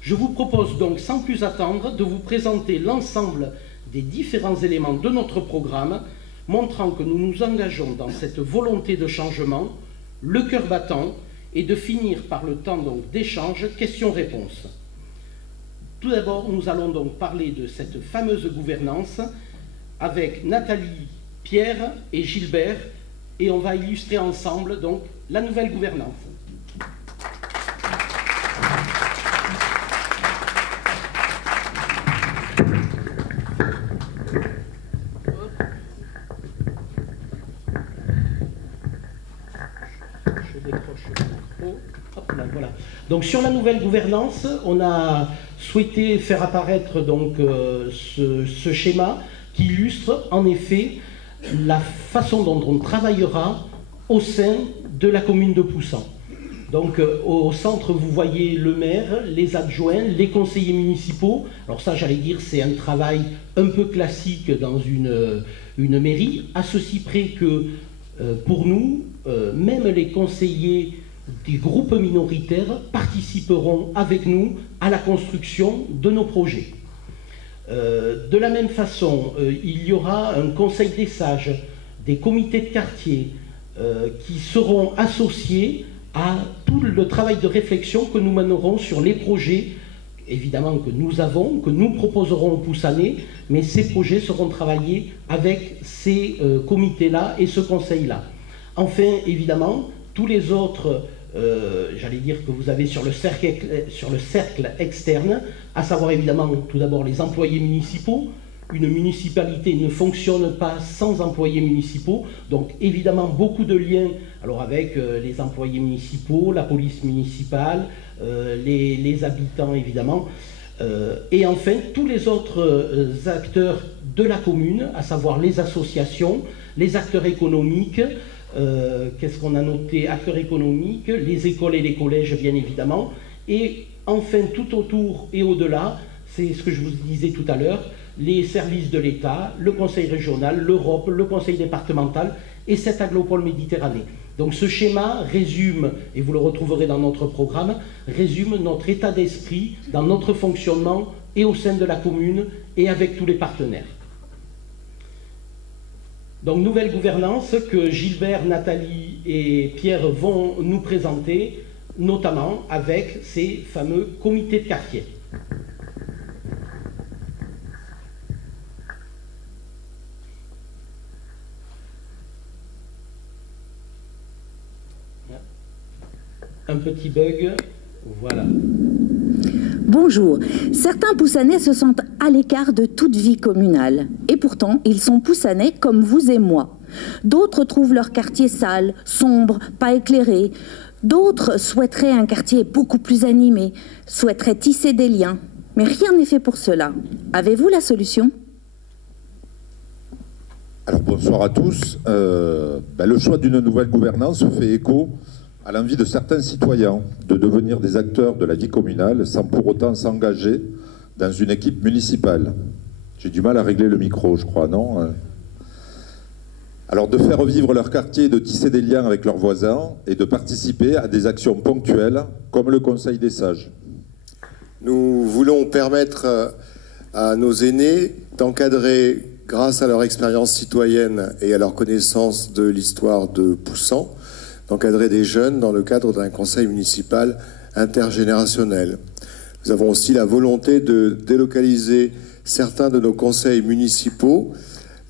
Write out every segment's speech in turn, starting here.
Je vous propose donc sans plus attendre de vous présenter l'ensemble des différents éléments de notre programme, montrant que nous nous engageons dans cette volonté de changement, le cœur battant, et de finir par le temps d'échange questions-réponses. Tout d'abord, nous allons donc parler de cette fameuse gouvernance avec Nathalie, Pierre et Gilbert, et on va illustrer ensemble donc la nouvelle gouvernance. Voilà. Donc sur la nouvelle gouvernance, on a souhaité faire apparaître donc ce schéma qui illustre en effet la façon dont on travaillera au sein de la commune de Poussan. Donc au centre, vous voyez le maire, les adjoints, les conseillers municipaux. Alors ça, j'allais dire, c'est un travail un peu classique dans une mairie, à ceci près que pour nous, même les conseillers des groupes minoritaires participeront avec nous à la construction de nos projets. De la même façon, il y aura un conseil des sages, des comités de quartier qui seront associés à tout le travail de réflexion que nous mènerons sur les projets, évidemment que nous avons, que nous proposerons aux Poussanais, mais ces projets seront travaillés avec ces comités-là et ce conseil-là. Enfin, évidemment, tous les autres, j'allais dire que vous avez sur le cercle externe, à savoir évidemment tout d'abord les employés municipaux. Une municipalité ne fonctionne pas sans employés municipaux, donc évidemment beaucoup de liens alors avec les employés municipaux, la police municipale, les habitants évidemment, et enfin tous les autres acteurs de la commune, à savoir les associations, les acteurs économiques. Qu'est-ce qu'on a noté? Acteurs économiques, les écoles et les collèges bien évidemment, et enfin tout autour et au-delà, c'est ce que je vous disais tout à l'heure, les services de l'État, le Conseil régional, l'Europe, le Conseil départemental et cette aglopole Méditerranée. Donc ce schéma résume, et vous le retrouverez dans notre programme, résume notre état d'esprit dans notre fonctionnement et au sein de la commune et avec tous les partenaires. Donc nouvelle gouvernance que Gilbert, Nathalie et Pierre vont nous présenter, notamment avec ces fameux comités de quartier. Un petit bug, voilà. Bonjour. Certains Poussanais se sentent à l'écart de toute vie communale. Et pourtant, ils sont Poussanais comme vous et moi. D'autres trouvent leur quartier sale, sombre, pas éclairé. D'autres souhaiteraient un quartier beaucoup plus animé, souhaiteraient tisser des liens. Mais rien n'est fait pour cela. Avez-vous la solution ? Alors bonsoir à tous. Le choix d'une nouvelle gouvernance fait écho à l'envie de certains citoyens de devenir des acteurs de la vie communale sans pour autant s'engager dans une équipe municipale. J'ai du mal à régler le micro, je crois, non? Alors de faire vivre leur quartier, de tisser des liens avec leurs voisins et de participer à des actions ponctuelles comme le Conseil des sages. Nous voulons permettre à nos aînés d'encadrer, grâce à leur expérience citoyenne et à leur connaissance de l'histoire de Poussan, d'encadrer des jeunes dans le cadre d'un conseil municipal intergénérationnel. Nous avons aussi la volonté de délocaliser certains de nos conseils municipaux,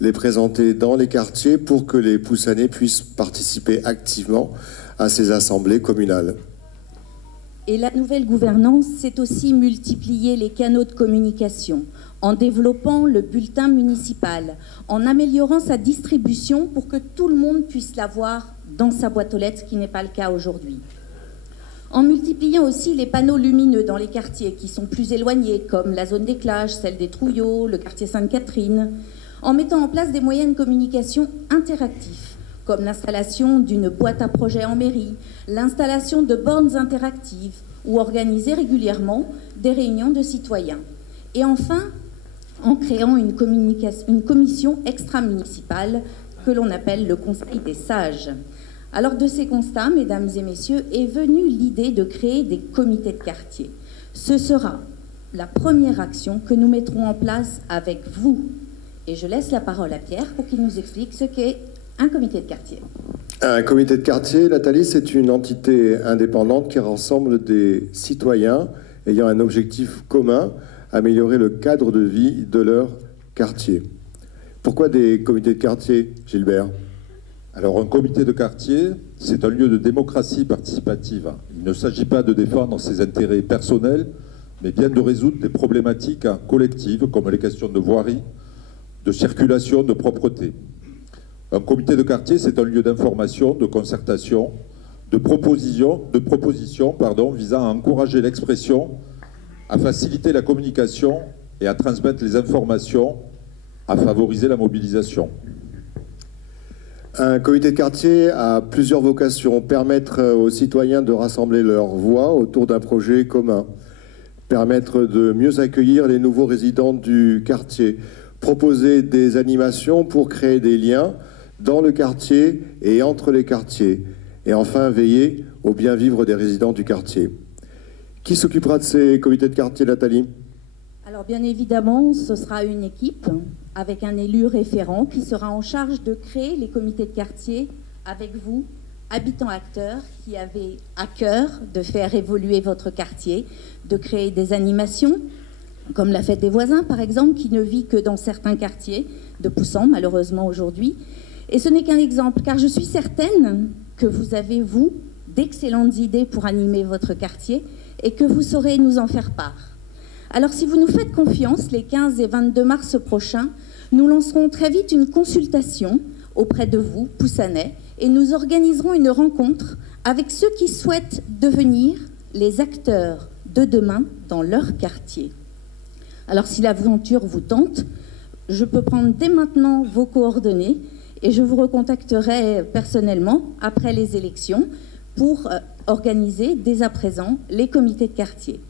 les présenter dans les quartiers pour que les Poussanais puissent participer activement à ces assemblées communales. Et la nouvelle gouvernance, c'est aussi multiplier les canaux de communication, en développant le bulletin municipal, en améliorant sa distribution pour que tout le monde puisse l'avoir dans sa boîte aux lettres, ce qui n'est pas le cas aujourd'hui. En multipliant aussi les panneaux lumineux dans les quartiers qui sont plus éloignés, comme la zone des Clages, celle des Trouillots, le quartier Sainte-Catherine, en mettant en place des moyens de communication interactifs, comme l'installation d'une boîte à projets en mairie, l'installation de bornes interactives ou organiser régulièrement des réunions de citoyens. Et enfin, en créant une commission extra-municipale que l'on appelle le Conseil des sages. Alors de ces constats, mesdames et messieurs, est venue l'idée de créer des comités de quartier. Ce sera la première action que nous mettrons en place avec vous. Et je laisse la parole à Pierre pour qu'il nous explique ce qu'est un comité de quartier. Un comité de quartier, Nathalie, c'est une entité indépendante qui rassemble des citoyens ayant un objectif commun, améliorer le cadre de vie de leur quartier. Pourquoi des comités de quartier, Gilbert? Alors, un comité de quartier, c'est un lieu de démocratie participative. Il ne s'agit pas de défendre ses intérêts personnels, mais bien de résoudre des problématiques collectives, comme les questions de voirie, de circulation, de propreté. Un comité de quartier, c'est un lieu d'information, de concertation, de propositions visant à encourager l'expression, à faciliter la communication et à transmettre les informations, à favoriser la mobilisation. Un comité de quartier a plusieurs vocations. Permettre aux citoyens de rassembler leur voix autour d'un projet commun. Permettre de mieux accueillir les nouveaux résidents du quartier. Proposer des animations pour créer des liens dans le quartier et entre les quartiers. Et enfin, veiller au bien vivre des résidents du quartier. Qui s'occupera de ces comités de quartier, Nathalie? Alors bien évidemment, ce sera une équipe avec un élu référent qui sera en charge de créer les comités de quartier avec vous, habitants acteurs, qui avez à cœur de faire évoluer votre quartier, de créer des animations, comme la fête des voisins par exemple, qui ne vit que dans certains quartiers de Poussant malheureusement aujourd'hui. Et ce n'est qu'un exemple, car je suis certaine que vous avez, vous, d'excellentes idées pour animer votre quartier et que vous saurez nous en faire part. Alors si vous nous faites confiance, les 15 et 22 mars prochains, nous lancerons très vite une consultation auprès de vous, Poussanais, et nous organiserons une rencontre avec ceux qui souhaitent devenir les acteurs de demain dans leur quartier. Alors si l'aventure vous tente, je peux prendre dès maintenant vos coordonnées et je vous recontacterai personnellement après les élections pour organiser dès à présent les comités de quartier.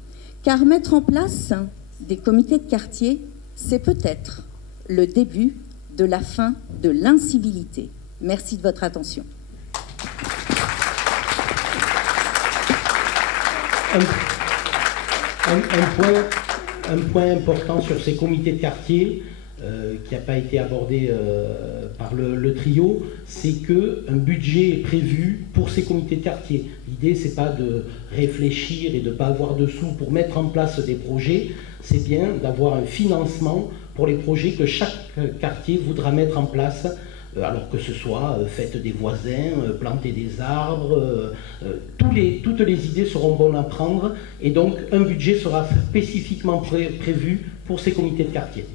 Car mettre en place des comités de quartier, c'est peut-être le début de la fin de l'incivilité. Merci de votre attention. Un point important sur ces comités de quartier, qui n'a pas été abordé par le trio, c'est qu'un budget est prévu pour ces comités de quartier. L'idée, c'est pas de réfléchir et de ne pas avoir de sous pour mettre en place des projets, c'est bien d'avoir un financement pour les projets que chaque quartier voudra mettre en place, alors que ce soit fête des voisins, planter des arbres, toutes les idées seront bonnes à prendre, et donc un budget sera spécifiquement prévu pour ces comités de quartier.